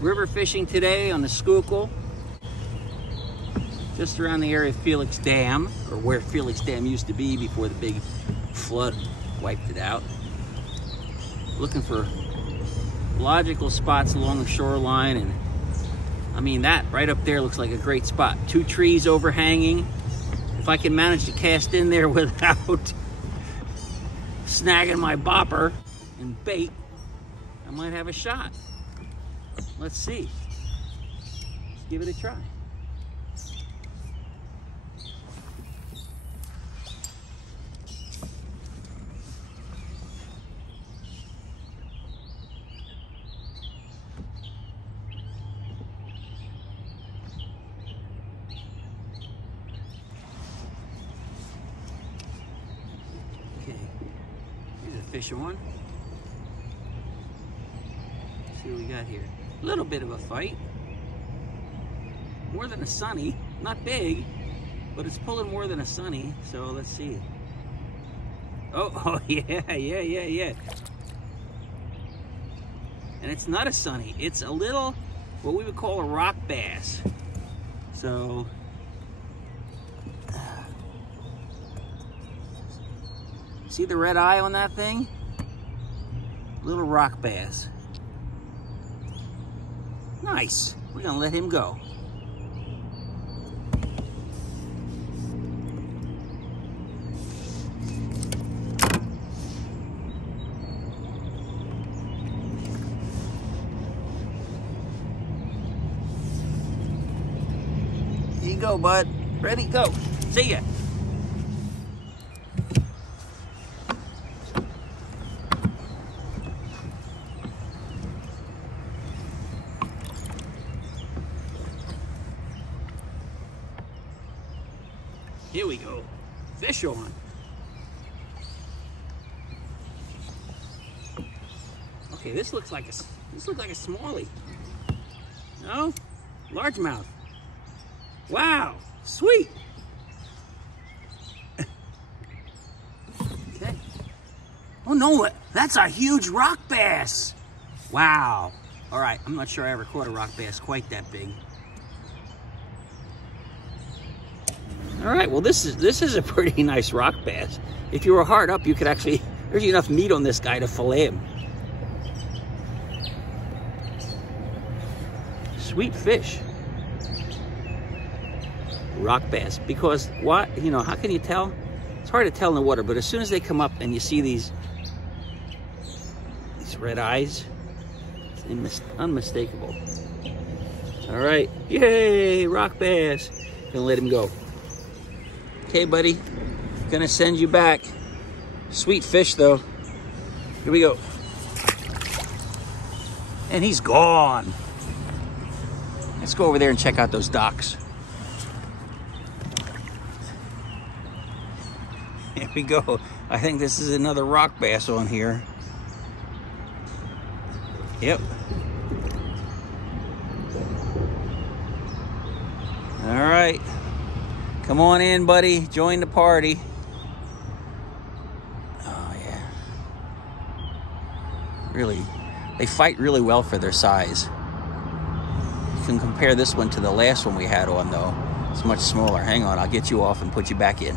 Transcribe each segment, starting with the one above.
River fishing today on the Schuylkill, just around the area of Felix Dam, or where Felix Dam used to be before the big flood wiped it out. Looking for logical spots along the shoreline, and I mean, that right up there looks like a great spot. 2 trees overhanging. If I can manage to cast in there without snagging my bopper and bait, I might have a shot. Let's see. Let's give it a try. Okay, here's a fish on. Let's see what we got here. A little bit of a fight. More than a sunny. Not big, but it's pulling more than a sunny. So let's see. Oh yeah. And it's not a sunny. It's a little, what we would call a rock bass. So, see the red eye on that thing? Little rock bass. Nice. We're gonna let him go. Here you go, bud. Ready, go. See ya. Here we go. Fish on. Okay, this looks like a smallie. No? Largemouth. Wow, sweet. Okay. Oh no, that's a huge rock bass. Wow. All right, I'm not sure I ever caught a rock bass quite that big. All right, well, this is a pretty nice rock bass. If you were hard up, you could actually, there's enough meat on this guy to fillet him. Sweet fish. Rock bass, because what, you know, how can you tell? It's hard to tell in the water, but as soon as they come up and you see these red eyes, it's unmistakable. All right, yay, rock bass. Gonna let him go. Okay, buddy, gonna send you back. Sweet fish, though. Here we go. And he's gone. Let's go over there and check out those docks. Here we go. I think this is another rock bass on here. Yep. All right. Come on in, buddy. Join the party. Oh, yeah. Really, they fight really well for their size. You can compare this one to the last one we had on, though. It's much smaller. Hang on, I'll get you off and put you back in.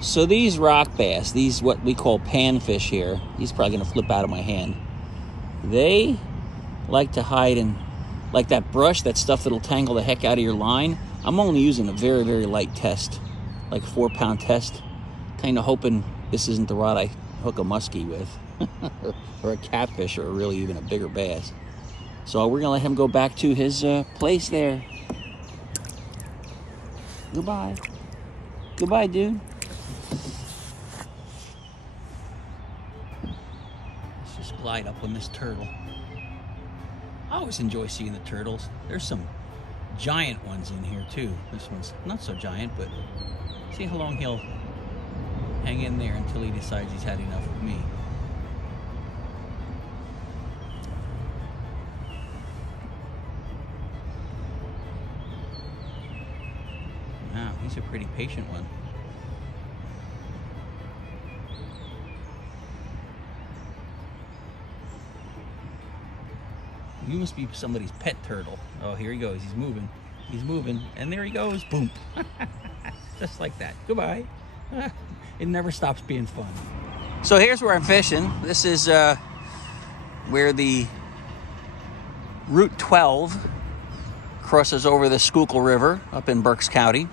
So these rock bass, these what we call panfish here, he's probably going to flip out of my hand. They like to hide in, like that brush, that stuff that'll tangle the heck out of your line. I'm only using a very, very light test, like 4-pound test. Kind of hoping this isn't the rod I hook a muskie with, or a catfish, or really even a bigger bass. So we're gonna let him go back to his place there. Goodbye. Goodbye, dude. Let's just glide up on this turtle. I always enjoy seeing the turtles. There's some giant ones in here too. This one's not so giant, but see how long he'll hang in there until he decides he's had enough of me. Wow, he's a pretty patient one. He must be somebody's pet turtle. Oh, here he goes. He's moving. He's moving. And there he goes. Boom. Just like that. Goodbye. It never stops being fun. So here's where I'm fishing. This is where the Route 12 crosses over the Schuylkill River up in Berks County.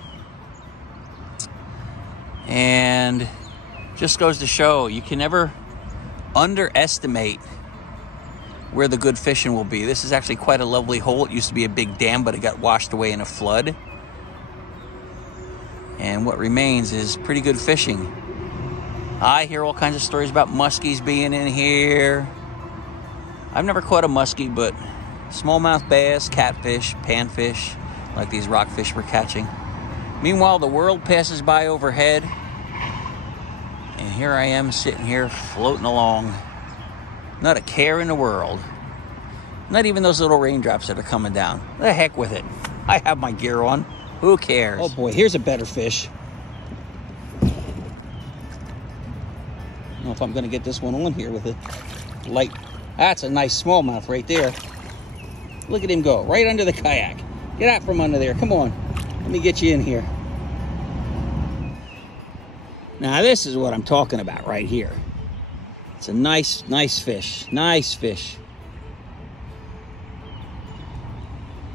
And just goes to show you can never underestimate where the good fishing will be. This is actually quite a lovely hole. It used to be a big dam, but it got washed away in a flood. And what remains is pretty good fishing. I hear all kinds of stories about muskies being in here. I've never caught a muskie, but smallmouth bass, catfish, panfish, like these rockfish we're catching. Meanwhile, the world passes by overhead, and here I am sitting here floating along. Not a care in the world. Not even those little raindrops that are coming down. The heck with it. I have my gear on. Who cares? Oh boy, here's a better fish. I don't know if I'm gonna get this one on here with a light. That's a nice smallmouth right there. Look at him go, right under the kayak. Get out from under there, come on. Let me get you in here. Now this is what I'm talking about right here. It's a nice fish, nice fish.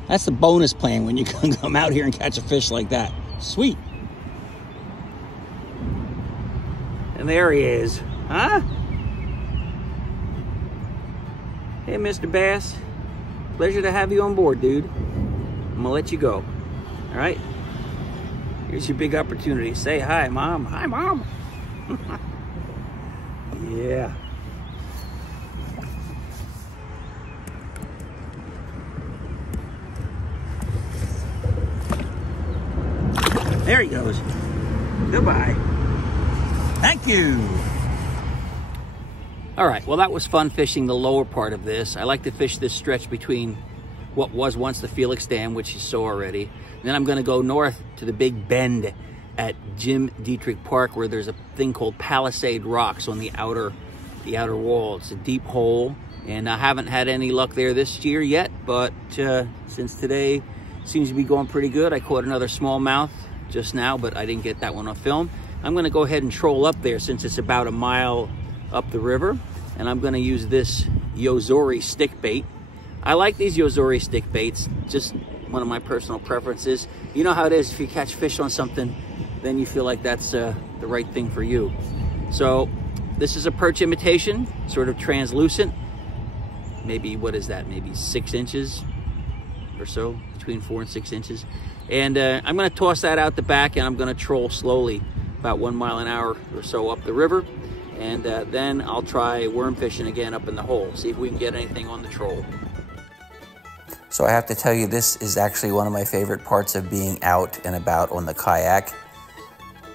That's the bonus plan when you can come out here and catch a fish like that. Sweet. And there he is, huh? Hey, Mr. Bass. Pleasure to have you on board, dude. I'm gonna let you go, all right? Here's your big opportunity. Say hi, Mom. Hi, Mom. Yeah. There he goes. Goodbye. Thank you. All right, well, that was fun fishing the lower part of this. I like to fish this stretch between what was once the Felix Dam, which you saw already. And then I'm gonna go north to the big bend at Jim Dietrich Park, where there's a thing called Palisade rocks on the outer wall. It's a deep hole, and I haven't had any luck there this year yet, but since today seems to be going pretty good. I caught another smallmouth just now, but I didn't get that one on film. I'm gonna go ahead and troll up there since it's about a mile up the river, and I'm gonna use this Yozori stick bait. I like these Yozori stick baits, just one of my personal preferences. You know how it is, if you catch fish on something, then you feel like that's the right thing for you. So this is a perch imitation, sort of translucent. Maybe, what is that, maybe 6 inches or so, between 4 and 6 inches. And I'm gonna toss that out the back, and I'm gonna troll slowly, about 1 mile an hour or so up the river. And then I'll try worm fishing again up in the hole, see if we can get anything on the troll. So I have to tell you, this is actually one of my favorite parts of being out and about on the kayak,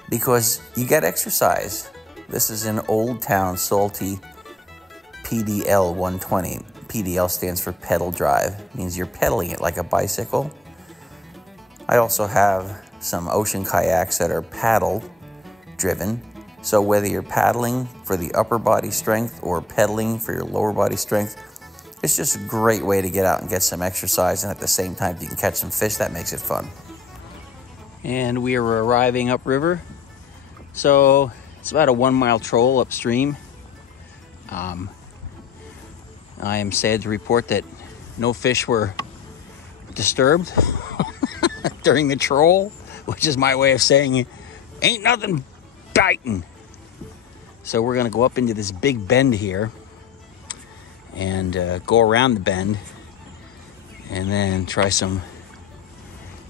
because you get exercise. This is an Old Town Salty PDL 120. PDL stands for pedal drive. It means you're pedaling it like a bicycle. I also have some ocean kayaks that are paddle driven. So whether you're paddling for the upper body strength or pedaling for your lower body strength, it's just a great way to get out and get some exercise, and at the same time you can catch some fish. That makes it fun. And we are arriving upriver. So it's about a 1 mile troll upstream. I am sad to report that no fish were disturbed during the troll, which is my way of saying ain't nothing biting. So we're gonna go up into this big bend here and go around the bend and then try some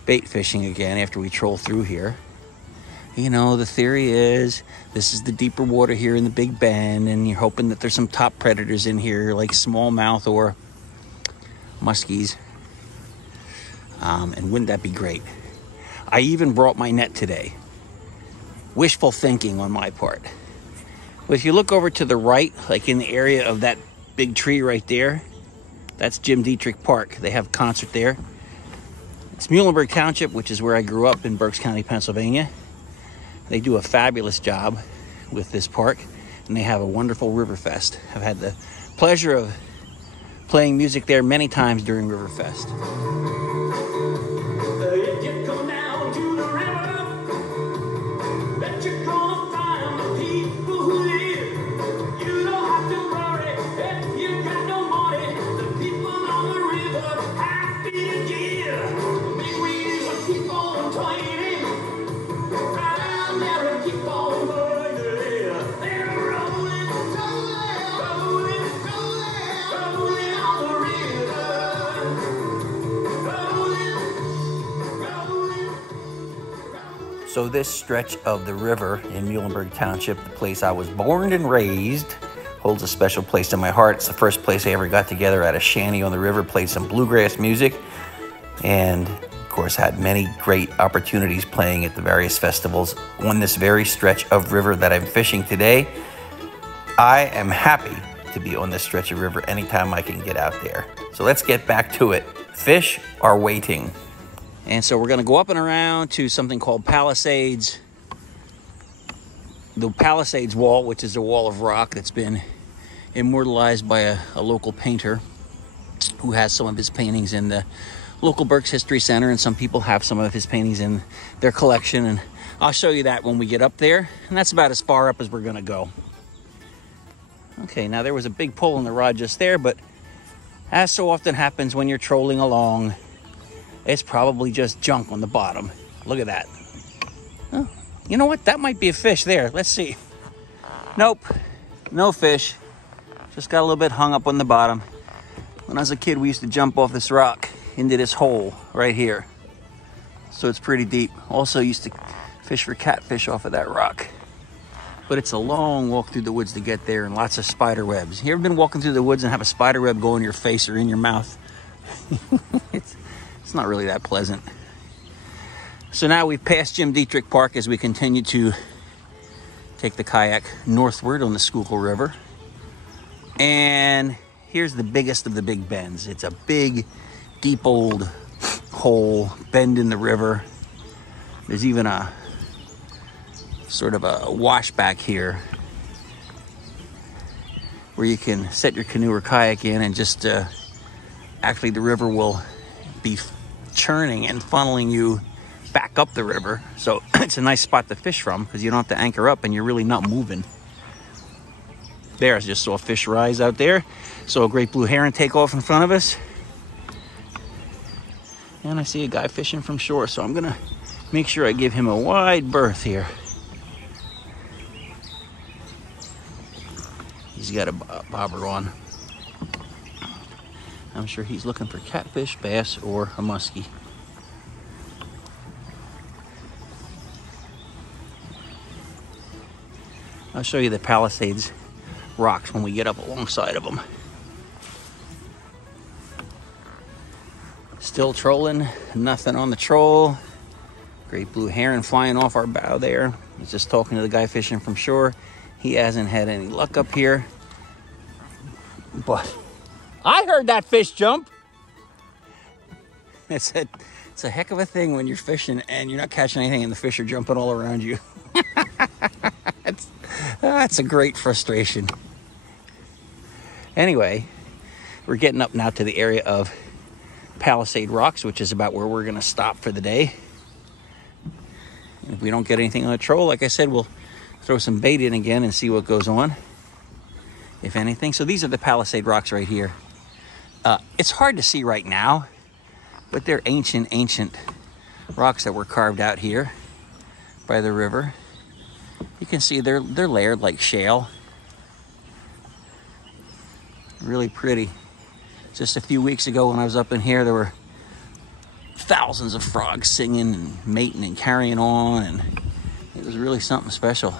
bait fishing again after we troll through here. You know, the theory is this is the deeper water here in the big bend, and you're hoping that there's some top predators in here like smallmouth or muskies. And wouldn't that be great? I even brought my net today. Wishful thinking on my part. But if you look over to the right, like in the area of that big tree right there, that's Jim Dietrich Park. They have a concert there. It's Muhlenberg Township, which is where I grew up in Berks County, Pennsylvania. They do a fabulous job with this park, and they have a wonderful river fest. I've had the pleasure of playing music there many times during Riverfest. If you go down to the river, bet you're gonna find the people who live. You don't have to worry if you got no money. The people on the river happy to give. Big wheels will keep on turning round there and keep on burning. They're rolling, rolling, rolling, rolling, rolling on the river. So this stretch of the river in Muhlenberg Township, the place I was born and raised, holds a special place in my heart. It's the first place I ever got together at a shanty on the river, played some bluegrass music, and of course had many great opportunities playing at the various festivals on this very stretch of river that I'm fishing today. I am happy to be on this stretch of river anytime I can get out there. So let's get back to it. Fish are waiting. And so we're going to go up and around to something called Palisades. The Palisades wall, which is a wall of rock that's been immortalized by a local painter who has some of his paintings in the local Berks History Center, and some people have some of his paintings in their collection. And I'll show you that when we get up there. And that's about as far up as we're going to go. Okay, now there was a big pull in the rod just there, but as so often happens when you're trolling along, it's probably just junk on the bottom. Look at that. Oh, you know what? That might be a fish there. Let's see. Nope, no fish. Just got a little bit hung up on the bottom. When I was a kid, we used to jump off this rock into this hole right here. So it's pretty deep. Also used to fish for catfish off of that rock. But it's a long walk through the woods to get there, and lots of spider webs. You ever been walking through the woods and have a spider web go in your face or in your mouth? It's not really that pleasant. So now we've passed Jim Dietrich Park as we continue to take the kayak northward on the Schuylkill River. And here's the biggest of the big bends. It's a big, deep old hole, bend in the river. There's even a sort of a washback here where you can set your canoe or kayak in, and just actually the river will be churning and funneling you back up the river. So it's a nice spot to fish from because you don't have to anchor up and you're really not moving. There, I just saw a fish rise out there. Saw a great blue heron take off in front of us. And I see a guy fishing from shore, so I'm gonna make sure I give him a wide berth here. He's got a bobber on. I'm sure he's looking for catfish, bass, or a muskie. I'll show you the Palisades rocks when we get up alongside of them. Still trolling, nothing on the troll. Great blue heron flying off our bow there. I was just talking to the guy fishing from shore. He hasn't had any luck up here. But I heard that fish jump. It's a heck of a thing when you're fishing and you're not catching anything and the fish are jumping all around you. That's a great frustration. Anyway, we're getting up now to the area of Palisade Rocks, which is about where we're going to stop for the day. And if we don't get anything on the troll, like I said, we'll throw some bait in again and see what goes on, if anything. So these are the Palisade Rocks right here. It's hard to see right now, but they're ancient rocks that were carved out here by the river. You can see they're layered like shale. Really pretty. Just a few weeks ago when I was up in here, there were thousands of frogs singing and mating and carrying on, and it was really something special.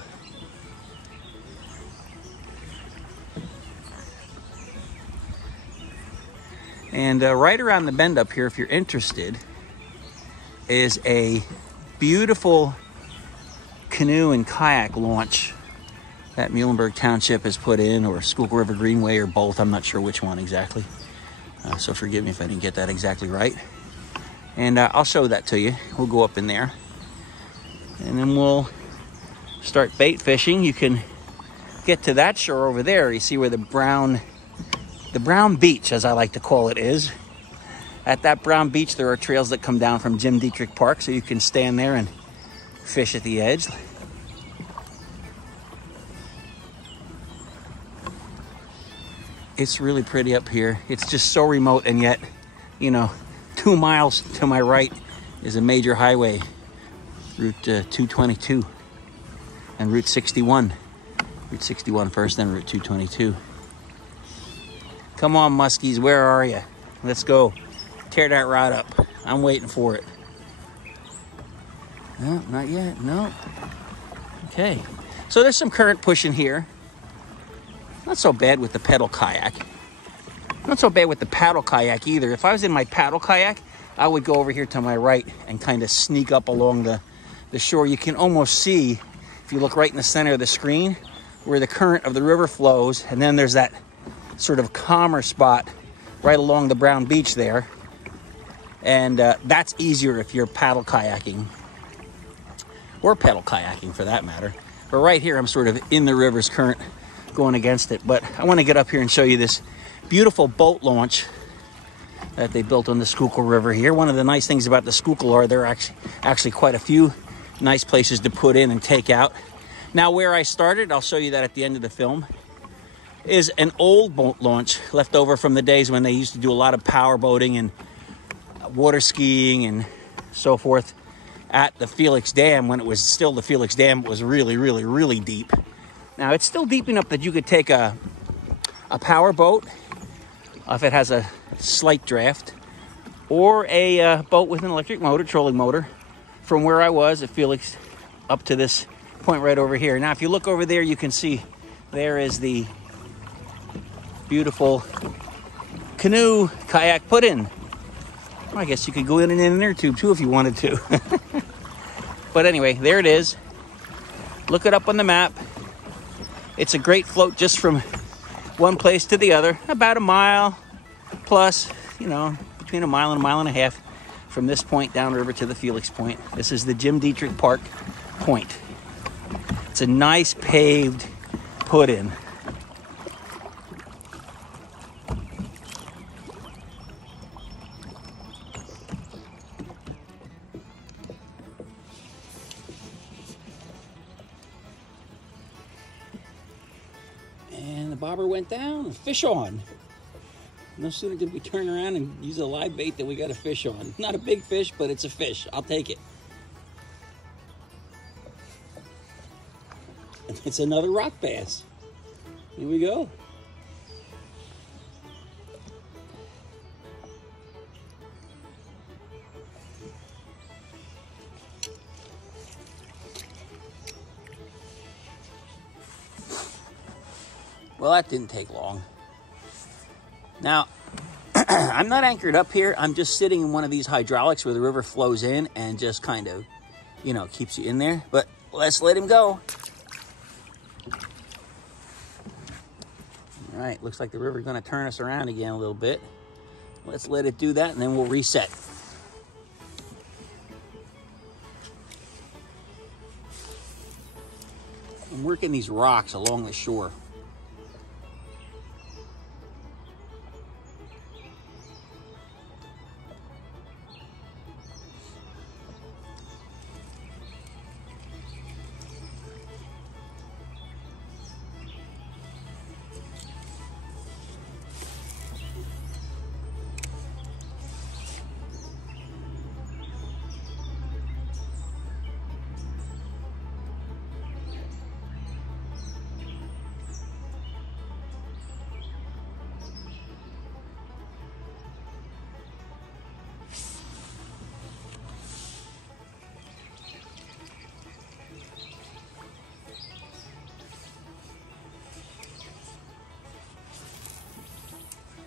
And right around the bend up here, if you're interested, is a beautiful canoe and kayak launch that Muhlenberg Township has put in, or Schuylkill River Greenway, or both. I'm not sure which one exactly. So forgive me if I didn't get that exactly right. And I'll show that to you. We'll go up in there. And then we'll start bait fishing. You can get to that shore over there. You see where the brown the Brown Beach, as I like to call it, is. At that Brown Beach, there are trails that come down from Jim Dietrich Park, so you can stand there and fish at the edge. It's really pretty up here. It's just so remote, and yet, you know, 2 miles to my right is a major highway, Route 222 and Route 61. Route 61 first, then Route 222. Come on, muskies, where are you? Let's go. Tear that rod up. I'm waiting for it. No, not yet. No. Okay. So there's some current pushing here. Not so bad with the pedal kayak. Not so bad with the paddle kayak either. If I was in my paddle kayak, I would go over here to my right and kind of sneak up along the shore. You can almost see, if you look right in the center of the screen, where the current of the river flows, and then there's that sort of calmer spot right along the Brown Beach there. And that's easier if you're paddle kayaking, or pedal kayaking for that matter. But right here, I'm sort of in the river's current, going against it. But I want to get up here and show you this beautiful boat launch that they built on the Schuylkill River here. One of the nice things about the Schuylkill are there are actually quite a few nice places to put in and take out. Now, where I started, I'll show you that at the end of the film, is an old boat launch left over from the days when they used to do a lot of power boating and water skiing and so forth at the Felix Dam. When it was still the Felix Dam, it was really, really, really deep. Now, it's still deep enough that you could take a power boat if it has a slight draft, or a boat with an electric motor, trolling motor, from where I was at Felix up to this point right over here. Now, if you look over there, you can see there is the beautiful canoe kayak put in. Well, I guess you could go in an inner tube too if you wanted to. But anyway, there it is. Look it up on the map. It's a great float just from one place to the other, about a mile plus, you know, between a mile and a half from this point downriver to the Felix Point. This is the Jim Dietrich Park point. It's a nice paved put-in. And the bobber went down, fish on. No sooner did we turn around and use a live bait than we got a fish on. Not a big fish, but it's a fish. I'll take it. And it's another rock bass. Here we go. Well, that didn't take long. Now, I'm not anchored up here. I'm just sitting in one of these hydraulics where the river flows in and just kind of, you know, keeps you in there. But let's let him go. All right, looks like the river's going to turn us around again a little bit. Let's let it do that, and then we'll reset. I'm working these rocks along the shore.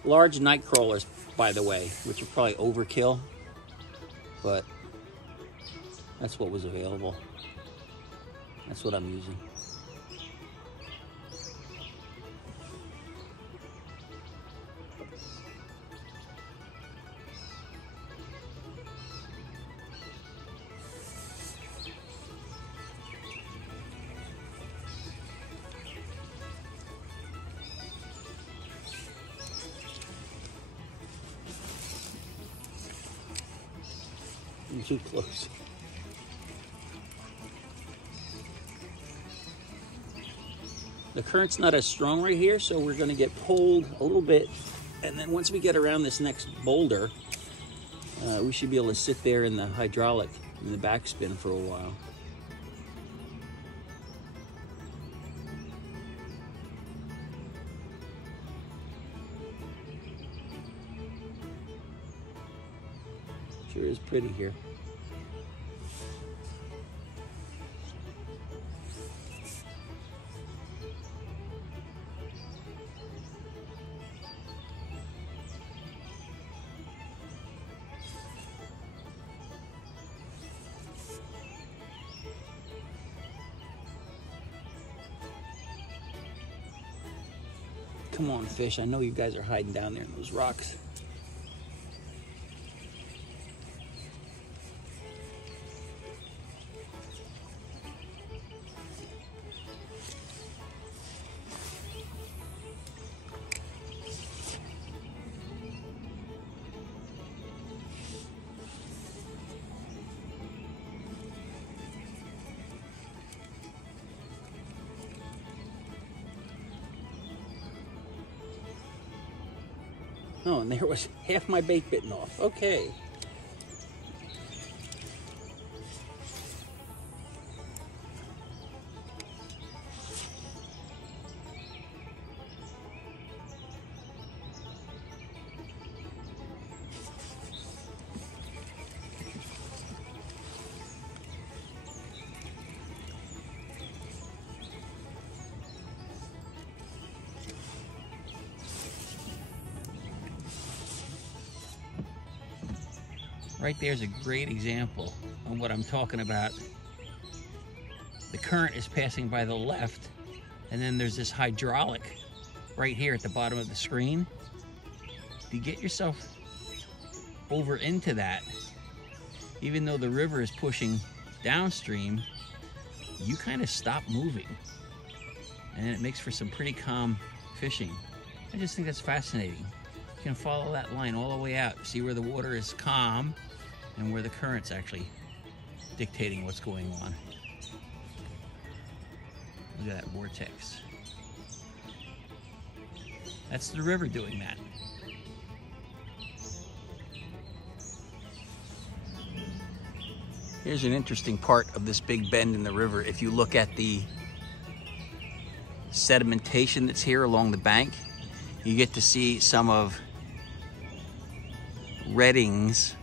Large night crawlers, by the way, which are probably overkill, but that's what was available. That's what I'm using. getting too close. The current's not as strong right here, so we're gonna get pulled a little bit. And then once we get around this next boulder, we should be able to sit there in the hydraulic, in the backspin for a while. Sure is pretty here. Come on, fish. I know you guys are hiding down there in those rocks. Oh, and there was half my bait bitten off. Okay. Right there's a great example of what I'm talking about. The current is passing by the left, and then there's this hydraulic right here at the bottom of the screen. If you get yourself over into that, even though the river is pushing downstream, you kind of stop moving. And it makes for some pretty calm fishing. I just think that's fascinating. You can follow that line all the way out, see where the water is calm and where the current's actually dictating what's going on. Look at that vortex. That's the river doing that. Here's an interesting part of this big bend in the river. If you look at the sedimentation that's here along the bank, you get to see some of Redding's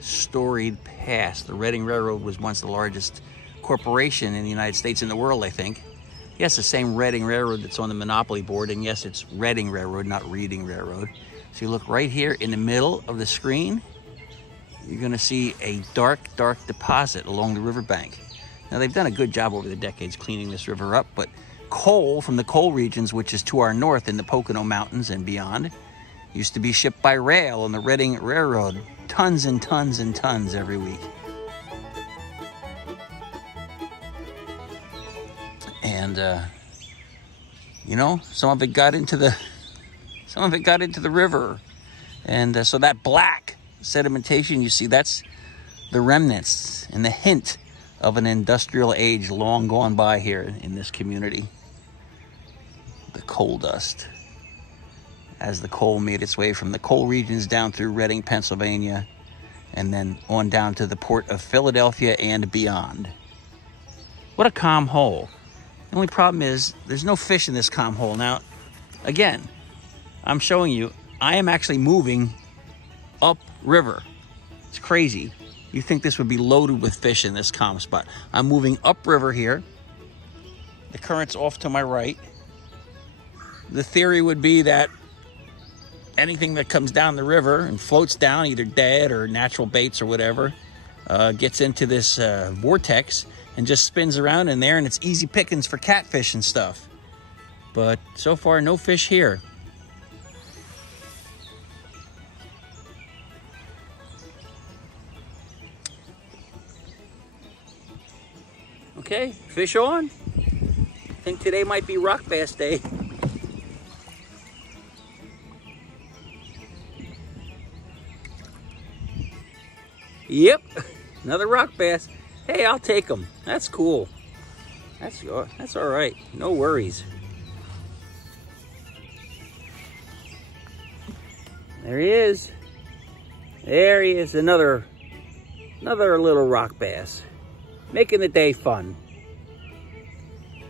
storied past. The Reading Railroad was once the largest corporation in the United States, in the world, I think. Yes, the same Reading Railroad that's on the Monopoly board, and yes, it's Reading Railroad, not Reading Railroad. So you look right here in the middle of the screen, you're gonna see a dark, dark deposit along the riverbank. Now, they've done a good job over the decades cleaning this river up, but coal from the coal regions, which is to our north in the Pocono Mountains and beyond, used to be shipped by rail on the Reading Railroad. Tons and tons and tons every week. And, you know, some of it got into the river. And so that black sedimentation you see, that's the remnants and the hint of an industrial age long gone by here in this community. The coal dust. As the coal made its way from the coal regions down through Reading, Pennsylvania, and then on down to the port of Philadelphia and beyond. What a calm hole. The only problem is there's no fish in this calm hole. Now, again, I'm showing you, I am actually moving upriver. It's crazy. You think this would be loaded with fish in this calm spot. I'm moving upriver here. The current's off to my right. The theory would be that anything that comes down the river and floats down, either dead or natural baits or whatever, gets into this vortex and just spins around in there, and it's easy pickings for catfish and stuff. But so far, no fish here. Okay, fish on. I think today might be rock bass day. Yep, another rock bass. Hey, I'll take them. That's cool. That's all right. No worries. There he is. There he is, another little rock bass, making the day fun.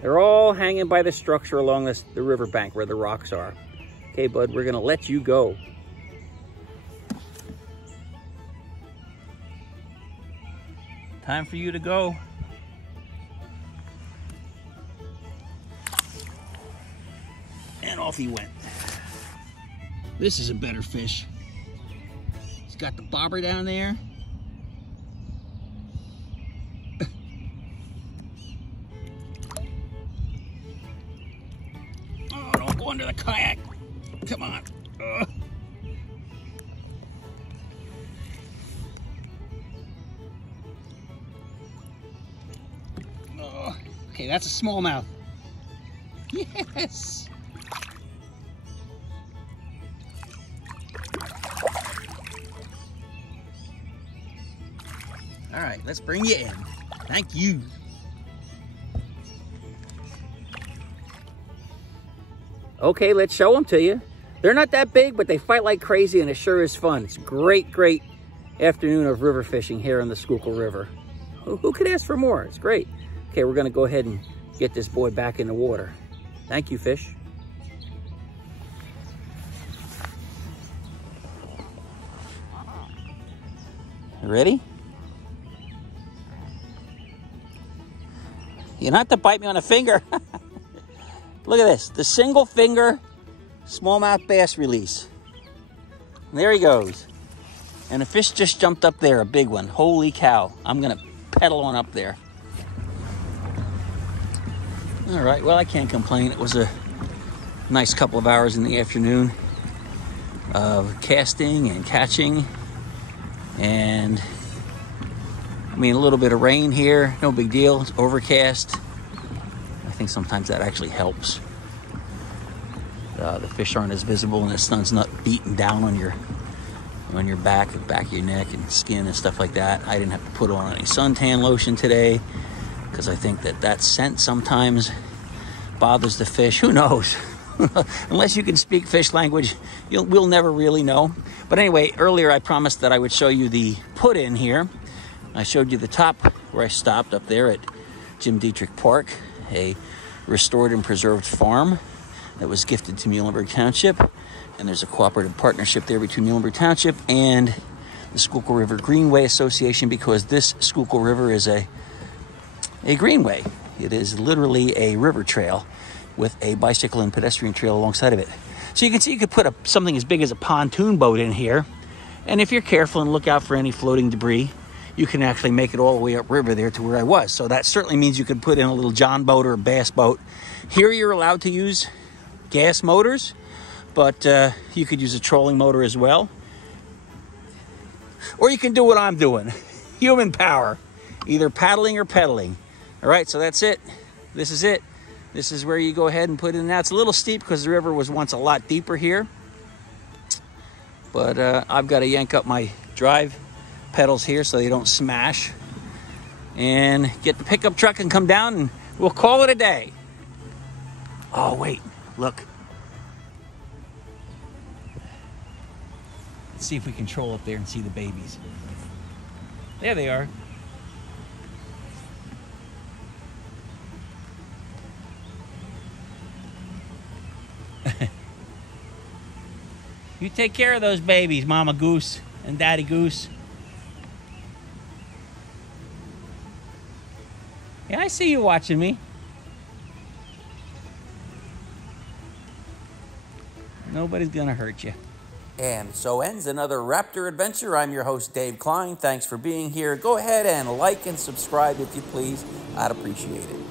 They're all hanging by the structure along the riverbank where the rocks are. Okay, bud, we're gonna let you go. Time for you to go. And off he went. This is a better fish. He's got the bobber down there. Oh, don't go under the kayak. Come on. Okay, that's a smallmouth. Yes. All right, let's bring you in. Thank you. Okay, let's show them to you. They're not that big, but they fight like crazy, and it sure is fun. It's a great, great afternoon of river fishing here on the Schuylkill River. Who could ask for more? It's great. Okay, we're gonna go ahead and get this boy back in the water. Thank you, fish. Ready? You don't have to bite me on the finger. Look at this, the single finger smallmouth bass release. There he goes. And the fish just jumped up there, a big one. Holy cow. I'm gonna pedal on up there. All right, well, I can't complain. It was a nice couple of hours in the afternoon of casting and catching. And I mean, a little bit of rain here, no big deal. It's overcast. I think sometimes that actually helps. The fish aren't as visible and the sun's not beating down on your back, the back of your neck and skin and stuff like that. I didn't have to put on any suntan lotion today because I think that scent sometimes bothers the fish. Who knows? Unless you can speak fish language, we'll never really know. But anyway, earlier I promised that I would show you the put-in here. I showed you the top where I stopped up there at Jim Dietrich Park, a restored and preserved farm that was gifted to Muhlenberg Township. And there's a cooperative partnership there between Muhlenberg Township and the Schuylkill River Greenway Association, because this Schuylkill River is a greenway. It is literally a river trail with a bicycle and pedestrian trail alongside of it. So you can see you could put something as big as a pontoon boat in here. And if you're careful and look out for any floating debris, you can actually make it all the way upriver there to where I was. So that certainly means you could put in a little john boat or a bass boat. Here you're allowed to use gas motors, but you could use a trolling motor as well. Or you can do what I'm doing, human power, either paddling or pedaling. All right, so that's it. This is it. This is where you go ahead and put it in. Now it's a little steep because the river was once a lot deeper here. But I've got to yank up my drive pedals here so they don't smash. And get the pickup truck and come down and we'll call it a day. Oh, wait, look. Let's see if we can troll up there and see the babies. There they are. You take care of those babies, Mama Goose and Daddy Goose. Yeah, I see you watching me. Nobody's gonna hurt you. And so ends another Raptor Adventure. I'm your host, Dave Kline. Thanks for being here. Go ahead and like and subscribe if you please. I'd appreciate it.